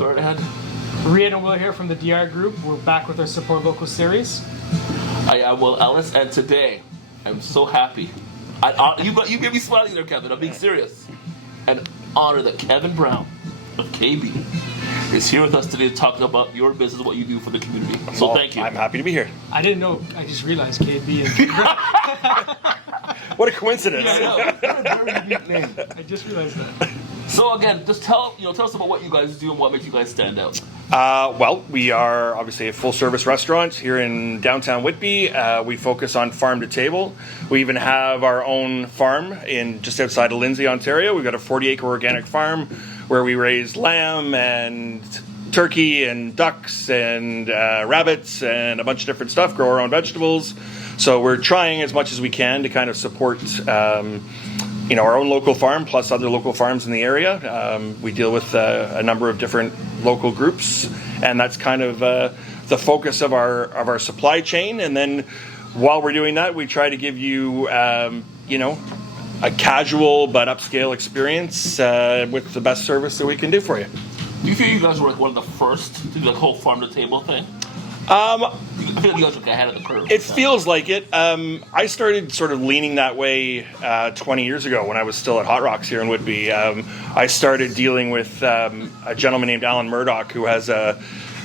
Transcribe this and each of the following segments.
Go right ahead. Rian and Will here from the DR Group. We're back with our Support Local series. I am Will Ellis, and today I'm so happy. You made me smiling there, Kevin. I'm being serious. And honor that Kevin Brown of KB is here with us today talking about your business, what you do for the community. So thank you. I'm happy to be here. I didn't know. I just realized KB and What a coincidence! I know. What a very unique name. I just realized that. So again, just tell us about what you guys do and what makes you guys stand out. Well, we are obviously a full-service restaurant here in downtown Whitby. We focus on farm to table. We even have our own farm in just outside of Lindsay, Ontario. We've got a 40-acre organic farm where we raise lamb and turkey and ducks and rabbits and a bunch of different stuff, grow our own vegetables. So we're trying as much as we can to kind of support our own local farm plus other local farms in the area. We deal with a number of different local groups, and that's kind of the focus of our supply chain. And then while we're doing that, we try to give you a casual but upscale experience with the best service that we can do for you. Do you feel you guys were like one of the first to do the whole farm to table thing? I feel like you guys were ahead of the curve. It feels like it. I started sort of leaning that way 20 years ago when I was still at Hot Rocks here in Whitby. I started dealing with a gentleman named Alan Murdoch who has an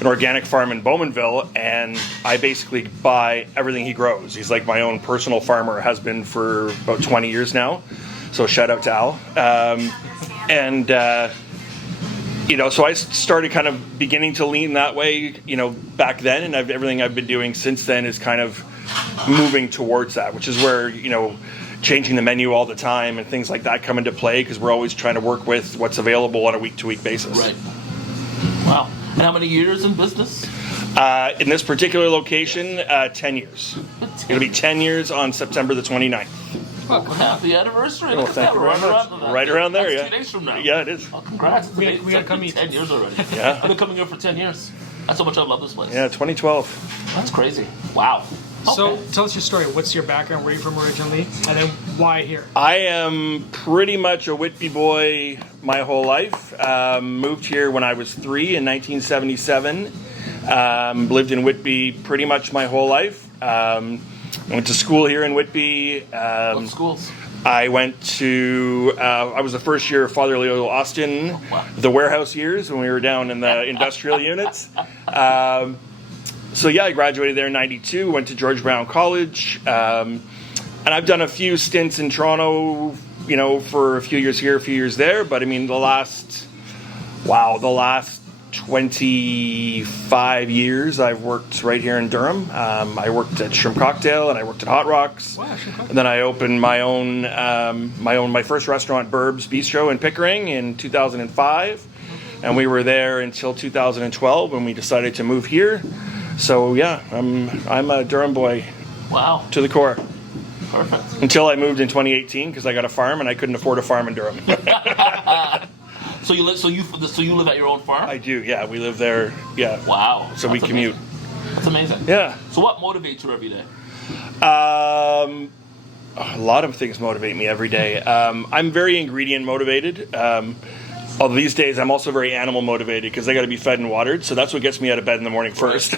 organic farm in Bowmanville, and I basically buy everything he grows. He's like my own personal farmer, has been for about 20 years now. So shout out to Al. So I started kind of beginning to lean that way, back then, and everything I've been doing since then is kind of moving towards that, which is where, changing the menu all the time and things like that come into play because we're always trying to work with what's available on a week-to-week basis. Right. Wow. And how many years in business? In this particular location, 10 years. It'll be 10 years on September the 29th. Well, happy anniversary. Well, thank you very much. Right around there, yeah. 2 days from now. Yeah, it is. Oh, congrats. We gotta come eat. 10 years already. Yeah. I've been coming here for 10 years. That's how much I love this place. Yeah, 2012. That's crazy. Wow. So Okay. tell us your story. What's your background? Where are you from originally? And then why here? I am pretty much a Whitby boy my whole life. Moved here when I was 3 in 1977. Lived in Whitby pretty much my whole life. Went to school here in Whitby. What schools? I went to, I was the first year of Father Leo Austin, the warehouse years when we were down in the industrial units. I graduated there in 92, went to George Brown College, and I've done a few stints in Toronto, for a few years here, a few years there, but I mean, the last 25 years I've worked right here in Durham. I worked at Shrimp Cocktail and I worked at Hot Rocks. Wow, Shrimp Cocktail. And then I opened my first restaurant, Burbs Bistro in Pickering in 2005. And we were there until 2012 when we decided to move here. So yeah, I'm a Durham boy. Wow. To the core. Perfect. Until I moved in 2018 because I got a farm and I couldn't afford a farm in Durham. So you live at your own farm? I do, yeah. We live there, yeah. Wow. So we commute. Amazing. That's amazing. Yeah. So what motivates you every day? A lot of things motivate me every day. I'm very ingredient motivated. Although these days I'm also very animal motivated because they got to be fed and watered. So that's what gets me out of bed in the morning first.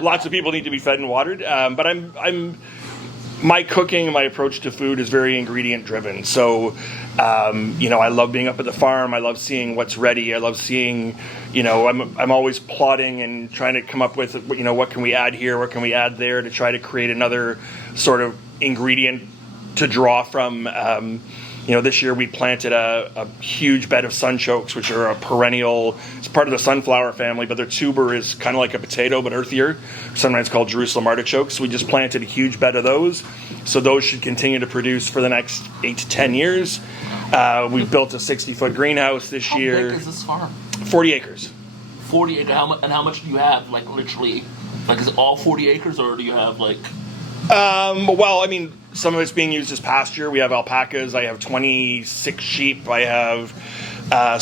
Lots of people need to be fed and watered. But my cooking, my approach to food is very ingredient driven. So, I love being up at the farm. I love seeing what's ready. I love seeing, I'm always plotting and trying to come up with, what can we add here? What can we add there to try to create another sort of ingredient to draw from. This year we planted a huge bed of sunchokes, which are a perennial. It's part of the sunflower family, but their tuber is kind of like a potato, but earthier. Sometimes called Jerusalem artichokes. We just planted a huge bed of those, so those should continue to produce for the next 8 to 10 years. We built a 60-foot greenhouse this year. How big is this farm? 40 acres. 40 acres. How much do you have? Like literally, is it all 40 acres, or do you have like? Some of it's being used as pasture. We have alpacas. I have 26 sheep. I have,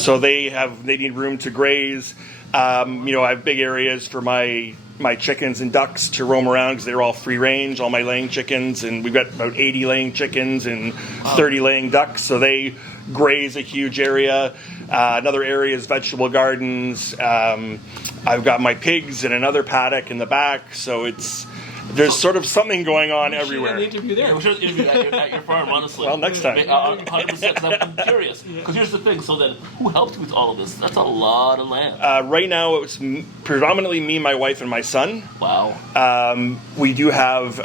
so they need room to graze. I have big areas for my chickens and ducks to roam around because they're all free range, all my laying chickens, and we've got about 80 laying chickens and 30 laying ducks. So they graze a huge area. Another area is vegetable gardens. I've got my pigs in another paddock in the back, so there's sort of something going on everywhere. We should interview there. We should interview at your farm, honestly. Well, next time. 100%, because I'm curious. Because here's the thing, so then who helped you with all of this? That's a lot of land. Right now, it's predominantly me, my wife, and my son. Wow. We do have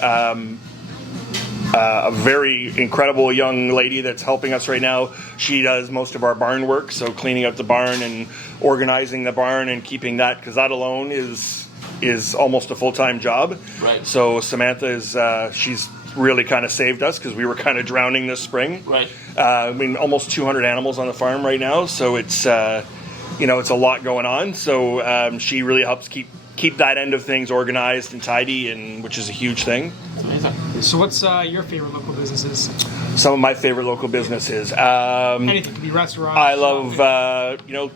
a very incredible young lady that's helping us right now. She does most of our barn work, so cleaning up the barn and organizing the barn and keeping that, because that alone is almost a full-time job. Right. So Samantha is she's really kind of saved us because we were kind of drowning this spring. Right. I mean, almost 200 animals on the farm right now, so it's it's a lot going on. So she really helps keep that end of things organized and tidy, and which is a huge thing. That's amazing. So what's your favorite local businesses? Some of my favorite local businesses. Anything could be restaurants. I love,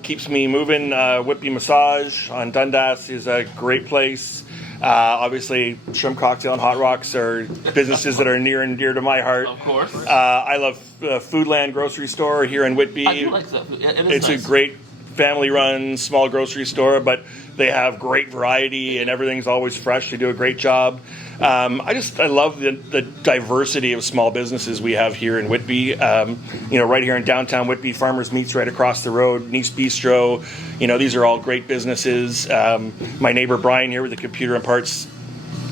keeps me moving. Whitby Massage on Dundas is a great place. Obviously, Shrimp Cocktail and Hot Rocks are businesses that are near and dear to my heart. Of course. I love Foodland Grocery Store here in Whitby. I do like that. It's nice. A great family-run small grocery store, but they have great variety and everything's always fresh. They do a great job. I love the diversity of small businesses we have here in Whitby. Right here in downtown Whitby, Farmers Meats right across the road, Nice Bistro. These are all great businesses. My neighbor Brian here with the Computer and Parts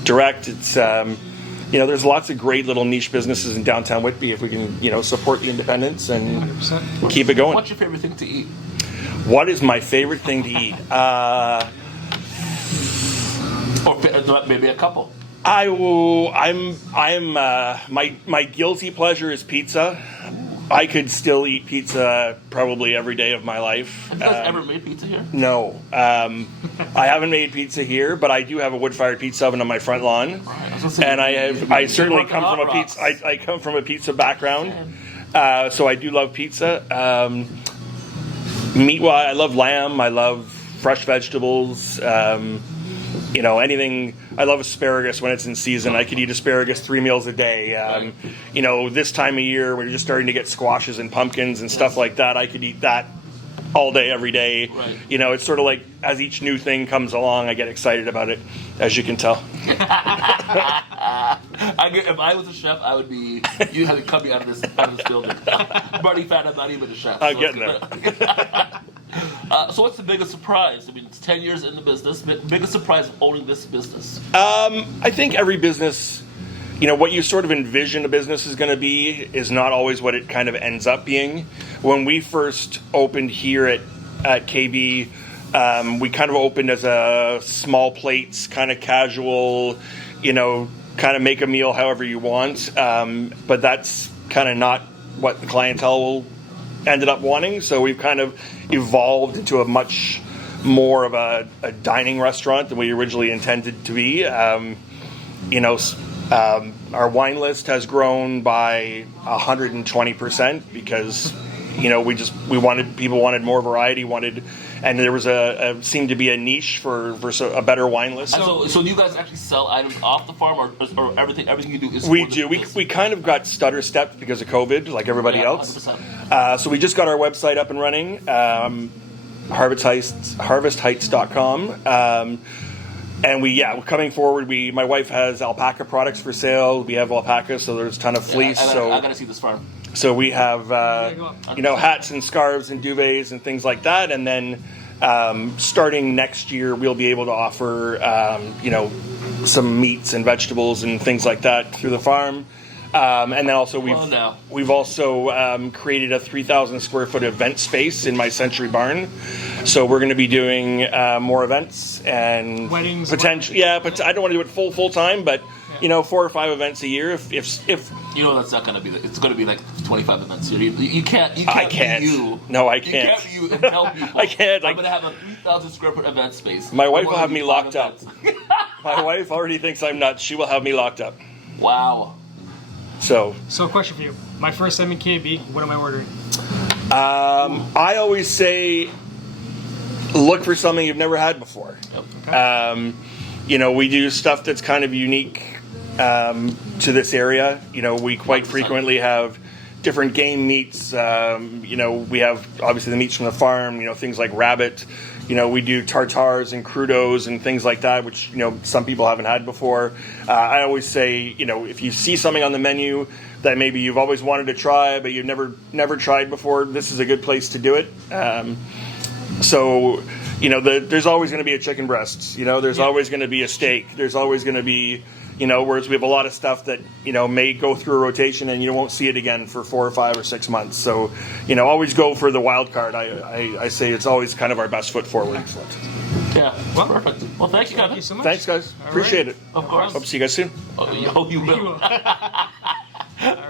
Direct. It's there's lots of great little niche businesses in downtown Whitby if we can support the independents and 100%. keep it going. What's your favorite thing to eat? What is my favorite thing to eat? Or maybe a couple. My guilty pleasure is pizza. I could still eat pizza probably every day of my life. Have you guys ever made pizza here? No. I haven't made pizza here, but I do have a wood-fired pizza oven on my front lawn. And I certainly come from a pizza. I come from a pizza background, so I do love pizza. Meat-wise, I love lamb. I love fresh vegetables. Anything. I love asparagus when it's in season. I could eat asparagus 3 meals a day. This time of year, when you're just starting to get squashes and pumpkins and stuff like that, I could eat that all day, every day. Right. It's sort of like as each new thing comes along, I get excited about it, as you can tell. If I was a chef, I would be. You'd have to cut me out of this building. I'm already fat. I'm not even a chef. I'm getting there. So what's the biggest surprise? I mean, it's 10 years in the business. Biggest surprise of owning this business? I think every business, what you sort of envision a business is going to be is not always what it kind of ends up being. When we first opened here at KB, we kind of opened as a small plates, kind of casual, kind of make a meal however you want. But that's kind of not what the clientele ended up wanting. So we've kind of evolved into a much more of a dining restaurant than we originally intended to be. Our wine list has grown by 120% because people wanted more variety, and there was seemed to be a niche for a better wine list. So do you guys actually sell items off the farm, or everything you do is? We do. We kind of got stutter stepped because of COVID, like everybody else. 100%. So we just got our website up and running, harvestheights.com. And we're coming forward. My wife has alpaca products for sale. We have alpaca, so there's a ton of fleece. I gotta see this farm. So we have hats and scarves and duvets and things like that. And then starting next year, we'll be able to offer some meats and vegetables and things like that through the farm. And then also we've also created a 3,000 square foot event space in my Century Barn. So we're going to be doing more events and weddings, potentially. Yeah, but I don't want to do it full time, but 4 or 5 events a year. If that's not going to be. It's going to be like 25 events a year. You can't. I can't. Be you. No, I can't. You can't be you and tell people. I can't. I'm going to have a 3,000 square foot event space. My wife will have me locked up. My wife already thinks I'm nuts. She will have me locked up. Wow. So a question for you. My first time in KB, what am I ordering? I always say, look for something you've never had before. Okay. We do stuff that's kind of unique to this area. We quite frequently have different game meats. We have obviously the meats from the farm. Things like rabbit. We do tartars and crudos and things like that, which some people haven't had before. I always say, if you see something on the menu that maybe you've always wanted to try but you've never tried before, this is a good place to do it. There's always going to be a chicken breast. There's always going to be a steak. There's always going to be, whereas we have a lot of stuff that, may go through a rotation and you won't see it again for 4 or 5 or 6 months. So, always go for the wild card. I say it's always kind of our best foot forward. Excellent. Yeah, well, perfect. Well, thank you, Kevin. Thank you so much. Thanks, guys. All Appreciate right. it. Of course. Hope to see you guys soon. Oh, you will.